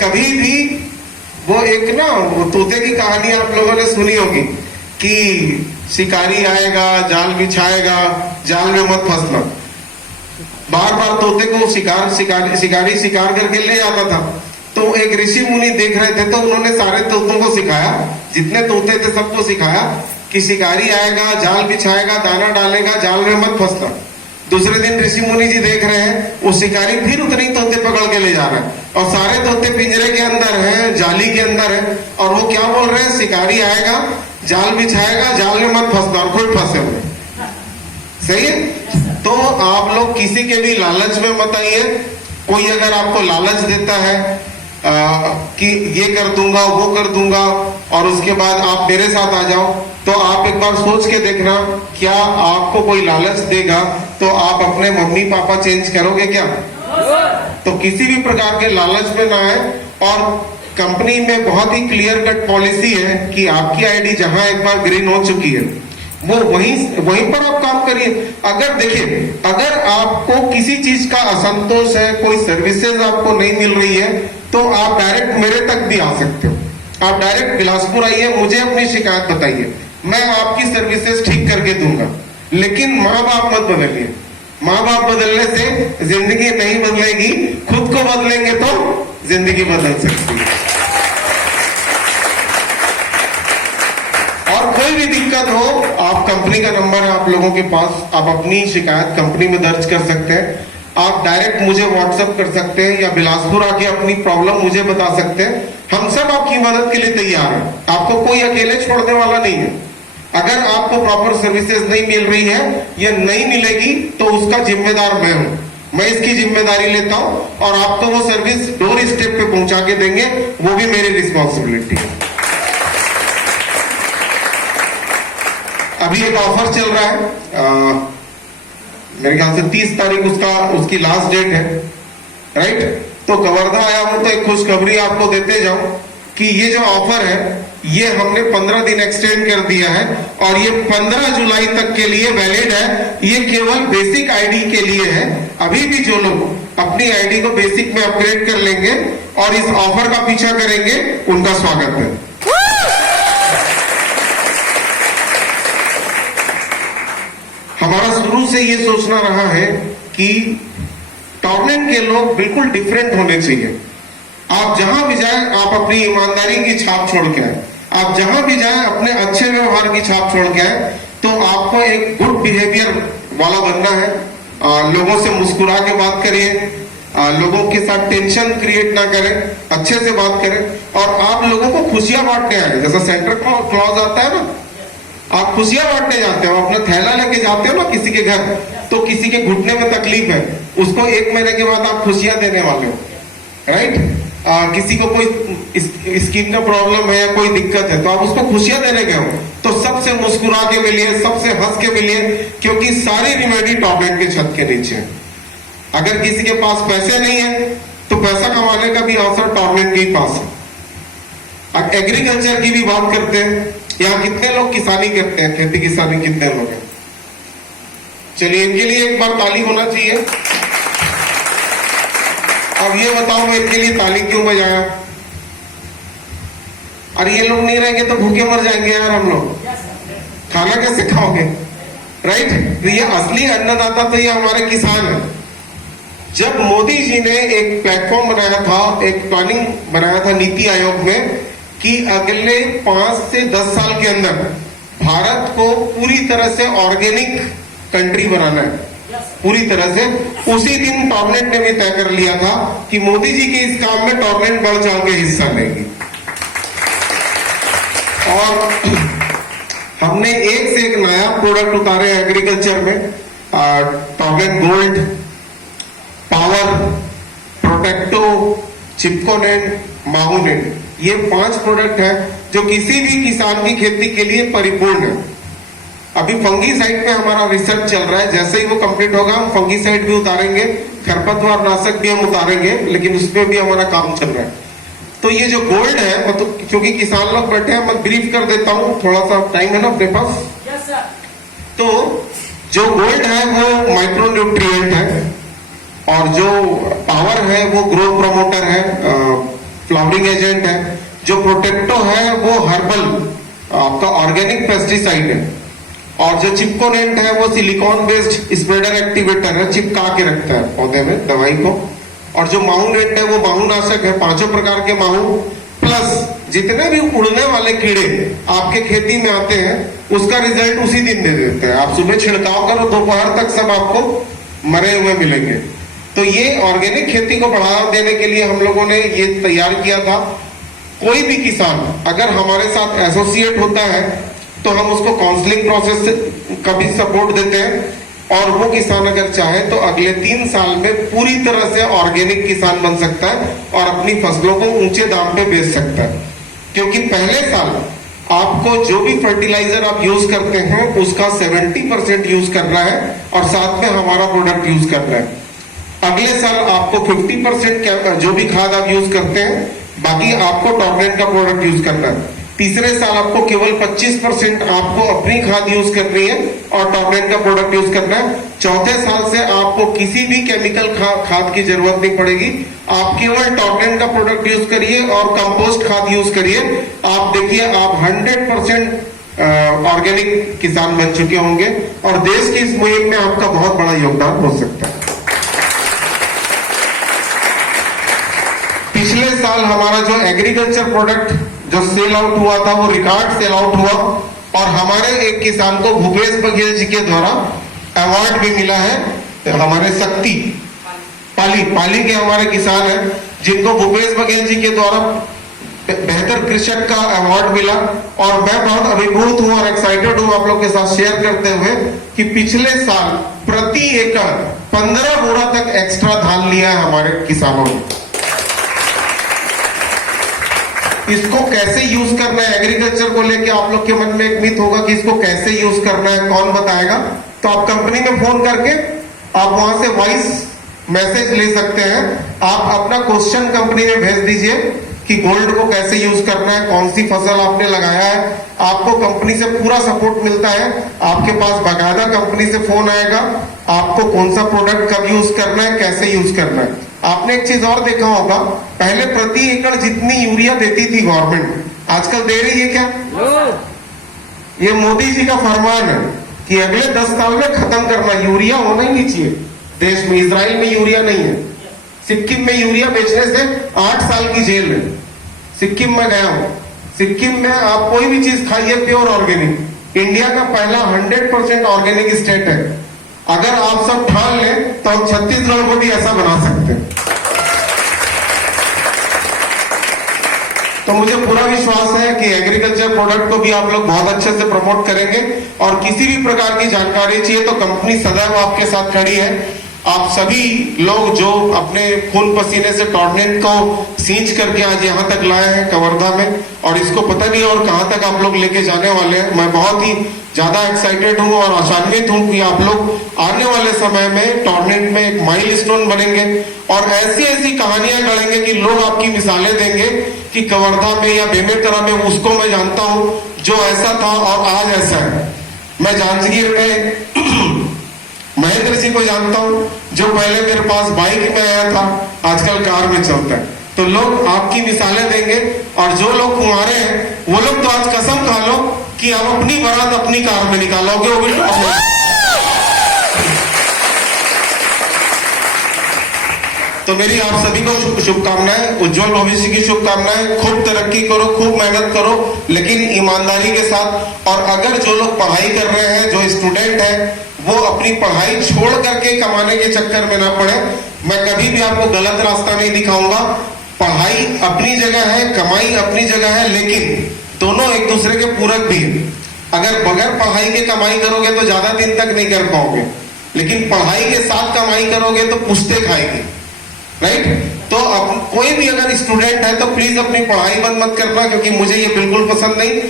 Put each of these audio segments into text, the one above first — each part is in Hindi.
कभी भी वो एक ना वो तोते की कहानी आप लोगों ने सुनी होगी कि शिकारी आएगा, जाल बिछाएगा, जाल में मत फंसना। बार बार तोते को शिकारी शिकार करके ले आता था। तो एक ऋषि मुनि देख रहे थे, तो उन्होंने सारे तोतों को सिखाया, जितने तोते थे सबको सिखाया कि शिकारी आएगा, जाल बिछाएगा, दाना डालेगा, जाल में मत फंसना। दूसरे दिन ऋषि मुनि जी देख रहे हैं वो शिकारी फिर उतने ही तोते पकड़ के ले जा रहा है और सारे तोते पिंजरे के अंदर हैं, जाली के अंदर है, और वो क्या बोल रहे हैं, शिकारी आएगा, जाल बिछाएगा, जाल में मत फंसना, और खुद फंसे हुए। सही है। तो आप लोग किसी के भी लालच में मत आइए। कोई अगर आपको लालच देता है कि ये कर दूंगा, वो कर दूंगा, और उसके बाद आप मेरे साथ आ जाओ, तो आप एक बार सोच के देखना, क्या आपको कोई लालच देगा तो आप अपने मम्मी पापा चेंज करोगे क्या? तो किसी भी प्रकार के लालच में ना आए। और कंपनी में बहुत ही क्लियर कट पॉलिसी है कि आपकी आईडी जहां एक बार ग्रीन हो चुकी है वो वहीं पर आप काम करिए। अगर देखिए, अगर आपको किसी चीज का असंतोष है, कोई सर्विसेज आपको नहीं मिल रही है, तो आप डायरेक्ट मेरे तक भी आ सकते हो। आप डायरेक्ट बिलासपुर आइए, मुझे अपनी शिकायत बताइए, मैं आपकी सर्विसेज ठीक करके दूंगा। लेकिन माँ बाप मत बदलिए। माँ बाप बदलने से जिंदगी नहीं बदलेगी, खुद को बदलेंगे तो जिंदगी बदल सकती है। और कोई भी दिक्कत हो, आप कंपनी का नंबर है आप लोगों के पास, आप अपनी शिकायत कंपनी में दर्ज कर सकते हैं। आप डायरेक्ट मुझे व्हाट्सएप कर सकते हैं या बिलासपुर आके अपनी प्रॉब्लम मुझे बता सकते हैं। हम सब आपकी मदद के लिए तैयार हैं। आपको कोई अकेले छोड़ने वाला नहीं है। अगर आपको प्रॉपर सर्विसेज नहीं मिल रही है या नहीं मिलेगी तो उसका जिम्मेदार मैं हूं। मैं इसकी जिम्मेदारी लेता हूं और आपको वो सर्विस डोर स्टेप पे पहुंचा के देंगे, वो भी मेरी रिस्पॉन्सिबिलिटी है। अभी एक ऑफर चल रहा है, मेरे ख्याल से 30 तारीख उसकी लास्ट डेट है, राइट? तो कवर्धा आया हूं तो एक खुशखबरी आपको देते जाऊं कि ये जो ऑफर है ये हमने 15 दिन एक्सटेंड कर दिया है और ये 15 जुलाई तक के लिए वैलिड है। ये केवल बेसिक आईडी के लिए है। अभी भी जो लोग अपनी आईडी को बेसिक में अपग्रेड कर लेंगे और इस ऑफर का पीछा करेंगे, उनका स्वागत है। हमारा शुरू से ये सोचना रहा है कि टॉपलेन के लोग बिल्कुल डिफरेंट होने चाहिए। आप जहां भी जाए आप अपनी ईमानदारी की छाप छोड़ के आए, आप जहां भी जाए अपने अच्छे व्यवहार की छाप छोड़ के आए। तो आपको एक गुड बिहेवियर वाला बनना है। लोगों से मुस्कुरा के बात करिए, लोगों के साथ टेंशन क्रिएट ना करें, अच्छे से बात करें और आप लोगों को खुशियां बांटने आए। जैसा सेंटर क्लॉज आता है ना, आप खुशियां बांटने जाते हो, अपना थैला लेके जाते हो ना किसी के घर, तो किसी के घुटने में तकलीफ है, उसको 1 महीने के बाद आप खुशियां देने वाले हो, राइट? किसी को कोई स्किन का प्रॉब्लम है या कोई दिक्कत है तो आप उसको खुशियां देने गए हो, तो सबसे मुस्कुरा के मिलिए, सबसे हंस के मिलिए, क्योंकि सारी रिमेडी टॉपलेन के छत के नीचे है। अगर किसी के पास पैसे नहीं है तो पैसा कमाने का भी अवसर टॉपलेन के पास है। अब एग्रीकल्चर की भी बात करते हैं, यहाँ कितने लोग किसानी करते हैं, खेती किसानी कितने लोग हैं? चलिए इनके लिए एक बार ताली होना चाहिए। अब ये बताओ मैं इनके लिए ताली क्यों बजाया? अरे ये लोग नहीं रहेंगे तो भूखे मर जाएंगे यार हम लोग, खाना कैसे खाओगे, राइट? तो ये असली अन्नदाता तो ये हमारे किसान है। जब मोदी जी ने एक प्लेटफॉर्म बनाया था, एक प्लानिंग बनाया था नीति आयोग में कि अगले 5 से 10 साल के अंदर भारत को पूरी तरह से ऑर्गेनिक कंट्री बनाना है, पूरी तरह से, उसी दिन टॉपलेन ने भी तय कर लिया था कि मोदी जी के इस काम में टॉपलेन बढ़ चढ़ के हिस्सा लेगी। और हमने एक से एक नया प्रोडक्ट उतारे एग्रीकल्चर में। टॉपलेन गोल्ड, पावर, प्रोटेक्टो, चिपकोनेट, माहूनेट, ये 5 प्रोडक्ट है जो किसी भी किसान की खेती के लिए परिपूर्ण है। अभी फंगीसाइड पे हमारा रिसर्च चल रहा है, जैसे ही वो कंप्लीट होगा हम फंगीसाइड भी उतारेंगे, खरपतवार नाशक भी हम उतारेंगे, लेकिन उसमें भी हमारा काम चल रहा है। तो ये जो गोल्ड है, तो क्योंकि किसान लोग बैठे हैं, मैं ब्रीफ कर देता हूँ, थोड़ा सा टाइम है ना अपने पास। तो जो गोल्ड है वो माइक्रो न्यूट्रिएंट है और जो पावर है वो ग्रोथ प्रमोटर है, फ्लावरिंग एजेंट है। जो प्रोटेक्टो है वो हर्बल आपका ऑर्गेनिक पेस्टिसाइड है, और जो चिपकोनेंट है वो सिलिकॉन बेस्ड स्प्रेडर एक्टिवेटर है, चिपका के रखता है पौधे में दवाई को। और जो माहूनेंट है वो माहूनाशक है, 5 प्रकार के माहू प्लस जितने भी उड़ने वाले कीड़े आपके खेती में आते हैं उसका रिजल्ट उसी दिन दे देते हैं। आप सुबह छिड़काव करो, दोपहर तक सब आपको मरे हुए मिलेंगे। तो ये ऑर्गेनिक खेती को बढ़ावा देने के लिए हम लोगों ने ये तैयार किया था। कोई भी किसान अगर हमारे साथ एसोसिएट होता है तो हम उसको काउंसलिंग प्रोसेस का भी सपोर्ट देते हैं, और वो किसान अगर चाहे तो अगले 3 साल में पूरी तरह से ऑर्गेनिक किसान बन सकता है और अपनी फसलों को ऊंचे दाम पे बेच सकता है। क्योंकि पहले साल आपको जो भी फर्टिलाइजर आप यूज करते हैं उसका 70% यूज करना है और साथ में हमारा प्रोडक्ट यूज करना है। अगले साल आपको 50% जो भी खाद आप यूज करते हैं, बाकी आपको टॉपरेंट का प्रोडक्ट यूज करना है। तीसरे साल आपको केवल 25% आपको अपनी खाद यूज करनी है और टॉपरेंट का प्रोडक्ट यूज करना है। चौथे साल से आपको किसी भी केमिकल खाद की जरूरत नहीं पड़ेगी, आप केवल टॉपरेंट का प्रोडक्ट यूज करिए और कंपोस्ट खाद यूज करिए। आप देखिए आप 100% ऑर्गेनिक किसान बन चुके होंगे और देश की इस मुहिम में आपका बहुत बड़ा योगदान हो सकता है। पिछले साल हमारा जो एग्रीकल्चर प्रोडक्ट जो सेल आउट हुआ था वो रिकॉर्ड सेल आउट हुआ, और हमारे एक किसान को भूपेश बघेल जी के द्वारा अवार्ड भी मिला है। हमारे शक्ति पाली के हमारे किसान हैं जिनको भूपेश बघेल जी के द्वारा बेहतर कृषक का अवार्ड मिला। और मैं बहुत अभिभूत हूं और एक्साइटेड हूं आप लोग के साथ शेयर करते हुए कि पिछले साल प्रति एकड़ 15 बोरा तक एक्स्ट्रा धान लिया है हमारे किसानों ने। इसको कैसे यूज करना है, एग्रीकल्चर को लेके आप लोग के मन में एक मिथ होगा कि इसको कैसे यूज करना है, कौन बताएगा? तो आप कंपनी में फोन करके आप वहां से वॉइस मैसेज ले सकते हैं। आप अपना क्वेश्चन कंपनी में भेज दीजिए कि गोल्ड को कैसे यूज करना है, कौन सी फसल आपने लगाया है। आपको कंपनी से पूरा सपोर्ट मिलता है। आपके पास बाकायदा कंपनी से फोन आएगा, आपको कौन सा प्रोडक्ट कब यूज करना है, कैसे यूज करना है। आपने एक चीज और देखा होगा, पहले प्रति एकड़ जितनी यूरिया देती थी गवर्नमेंट, आजकल दे रही है क्या? ये मोदी जी का फरमान है कि अगले 10 साल में खत्म करना, यूरिया होना ही नहीं चाहिए देश में। इजराइल में यूरिया नहीं है, सिक्किम में यूरिया बेचने से 8 साल की जेल है। सिक्किम में गया हूं, सिक्किम में आप कोई भी चीज खाइए प्योर ऑर्गेनिक। इंडिया का पहला 100% ऑर्गेनिक स्टेट है। अगर आप सब ठान लें तो हम छत्तीसगढ़ को भी ऐसा बना सकते हैं। तो मुझे पूरा विश्वास है कि एग्रीकल्चर प्रोडक्ट को भी आप लोग बहुत अच्छे से प्रमोट करेंगे, और किसी भी प्रकार की जानकारी चाहिए तो कंपनी सदैव आपके साथ खड़ी है। आप सभी लोग जो अपने खून पसीने से टॉर्नेट को सींच करके आज यहाँ तक लाए हैं कवर्धा में, और इसको पता नहीं और कहां तक आप लोग लेके जाने वाले हैं। मैं बहुत ही ज्यादा एक्साइटेड हूं और आशान्वित हूं कि आप लोग आने वाले समय में टॉर्नेट में एक माइलस्टोन बनेंगे और ऐसी ऐसी कहानियां गढ़ेंगे कि लोग आपकी मिसालें देंगे कि कवर्धा में या बेमेतरा में उसको मैं जानता हूं जो ऐसा था और आज ऐसा है। मैं जांजगीर में महेंद्र जी को जानता हूं जो पहले मेरे पास बाइक में आया था, आजकल कार में चलता है। तो लोग आपकी मिसालें देंगे, और जो लोग कुंवारे हैं वो लोग तो आज कसम खा लो कि आप अपनी बारात अपनी कार में निकालोगे, वो भी तो मेरी आप सभी को शुभकामनाएं, उज्जवल भविष्य की शुभकामनाएं। खूब तरक्की करो, खूब मेहनत करो, लेकिन ईमानदारी के साथ। और अगर जो लोग पढ़ाई कर रहे हैं, जो स्टूडेंट है, वो अपनी पढ़ाई छोड़ करके कमाने के चक्कर में ना पड़े। मैं कभी भी आपको गलत रास्ता नहीं दिखाऊंगा। पढ़ाई अपनी जगह है, कमाई अपनी जगह है, लेकिन दोनों एक दूसरे के पूरक भी है। अगर बगैर पढ़ाई के कमाई करोगे तो ज्यादा दिन तक नहीं कर पाओगे, लेकिन पढ़ाई के साथ कमाई करोगे तो पुश्ते खाएगी, राइट? तो अब कोई भी अगर स्टूडेंट है तो प्लीज अपनी पढ़ाई बंद मत करना, क्योंकि मुझे ये बिल्कुल पसंद नहीं।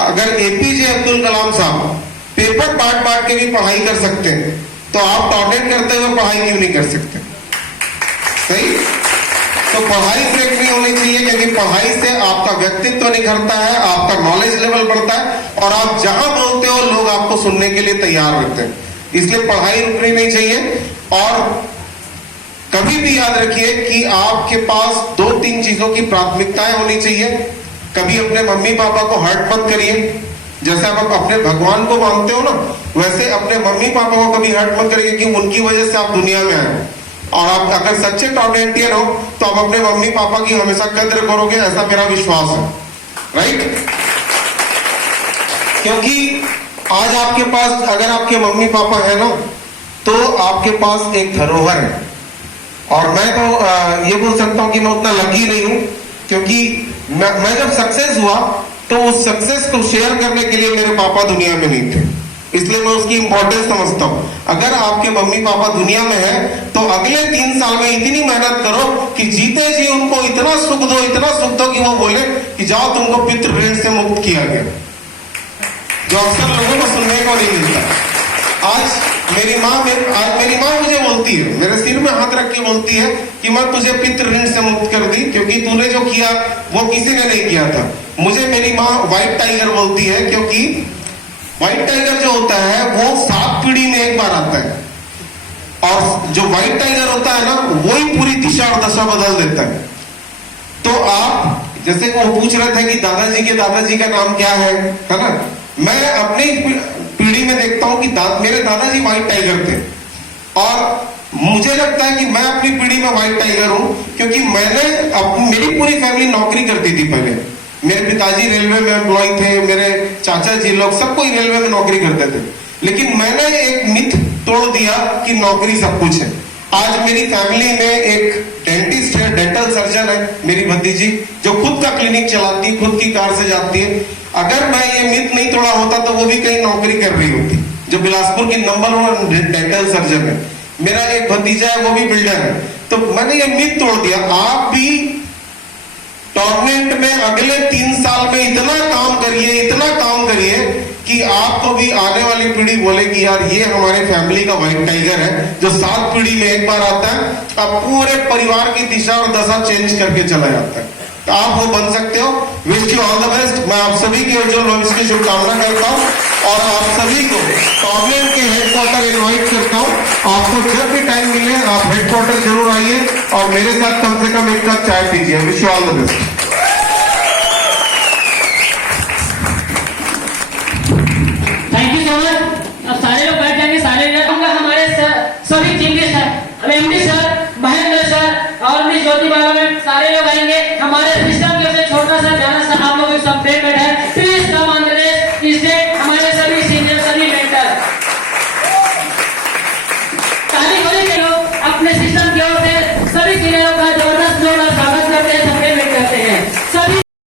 अगर एपीजे अब्दुल कलाम साहब पेपर बांट के भी पढ़ाई कर सकते हैं, तो आप टॉर्नेट करते हुए पढ़ाई क्यों नहीं कर सकते? सही? तो पढ़ाई ब्रेक नहीं होनी चाहिए, क्योंकि पढ़ाई से आपका व्यक्तित्व निखरता है, आपका नॉलेज लेवल बढ़ता है, और आप जहां बोलते हो लोग आपको सुनने के लिए तैयार रहते हैं। इसलिए पढ़ाई रुकनी नहीं चाहिए। और कभी भी याद रखिए कि आपके पास 2-3 चीजों की प्राथमिकताएं होनी चाहिए। कभी अपने मम्मी पापा को हर्ट मत करिए। जैसे आप अपने भगवान को मानते हो ना, वैसे अपने मम्मी पापा को कभी हर्ट मत करिए कि उनकी वजह से आप दुनिया में आए। और आप अगर सच्चे टॉर्नेंटियन हो तो आप अपने मम्मी पापा की हमेशा कद्र करोगे, ऐसा मेरा विश्वास है, राइट? क्योंकि आज आपके पास अगर आपके मम्मी पापा है ना, तो आपके पास एक धरोहर है। और मैं तो ये बोल सकता हूं कि मैं उतना लकी नहीं हूं, क्योंकि मैं जब सक्सेस हुआ तो उस सक्सेस को शेयर करने के लिए मेरे पापा दुनिया में नहीं थे, इसलिए मैं उसकी इंपॉर्टेंस समझता हूं। अगर आपके मम्मी पापा दुनिया में है तो अगले 3 साल में इतनी मेहनत करो कि जीते जी उनको इतना सुख दो कि वो बोले कि जाओ तुमको पितृ ऋण से मुक्त किया गया, जो अक्सर लोगों को सुनने को नहीं मिलता। आज मेरी माँ मुझे बोलती है, मेरे सिर में हाथ रख के बोलती है कि मैं तुझे पितृ ऋण से मुक्त कर दी, क्योंकि तूने जो किया वो किसी ने नहीं किया था। मुझे मेरी माँ व्हाइट टाइगर बोलती है, क्योंकि व्हाइट टाइगर जो होता है वो 7 पीढ़ी में एक बार आता है, और जो व्हाइट टाइगर होता है ना, वही पूरी दिशा और दशा बदल देता है। तो आप जैसे वो पूछ रहे थे कि दादाजी का नाम क्या है ना? मैं अपनी पीढ़ी में देखता हूं कि मेरे दादाजी व्हाइट टाइगर थे, और मुझे लगता है कि मैं अपनी पीढ़ी में व्हाइट टाइगर हूं, क्योंकि मेरी पूरी फैमिली नौकरी करती थी पहले। मेरे पिताजी रेलवे में एम्प्लॉय थे, मेरे चाचा जी लोग सब कोई रेलवे में नौकरी करते थे, लेकिन मैंने एक मिथ तोड़ दिया कि नौकरी सब कुछ है। आज मेरी फैमिली में एक डेंटिस्ट है, डेंटल सर्जन है मेरी भतीजी, जो खुद का क्लिनिक चलाती है, खुद की कार से जाती है। अगर मैं ये मिथ नहीं तोड़ा होता तो वो भी कहीं नौकरी कर रही होती, जो बिलासपुर की नंबर 1 डेंटल सर्जन है। मेरा एक भतीजा है, वो भी बिल्डर है। तो मैंने ये मिथ तोड़ दिया। आप भी टॉर्नेंट में अगले 3 साल में इतना काम करिए कि आपको भी आने वाली पीढ़ी बोले कि यार ये हमारे फैमिली का व्हाइट टाइगर है, जो 7 पीढ़ी में एक बार आता है, अब पूरे परिवार की दिशा और दशा चेंज करके चला जाता है। तो आप वो बन सकते हो। Wish you all the best. मैं आप सभी की उज्जवल भविष्य की शुभकामना करता हूँ, और आप सभी को टॉर्नेंट के हेडक्वार्टर इन्वाइट करता हूँ। आपको जब भी टाइम मिले आप हेडक्वार्टर जरूर आइए और मेरे साथ कम से कम एक कप चाय पीजिए। Wish you all the best. Thank you so much. अब सारे लोग बैठ जाएंगे, सारे हमारे सभी टीम के sir, MD sir, Mahendra sir और भी ज्योति बाला में सारे लोग आएंगे। हमारे सिस्टम के छोटा सा गाना सर आप लोग सब प्ले बैठे हैं।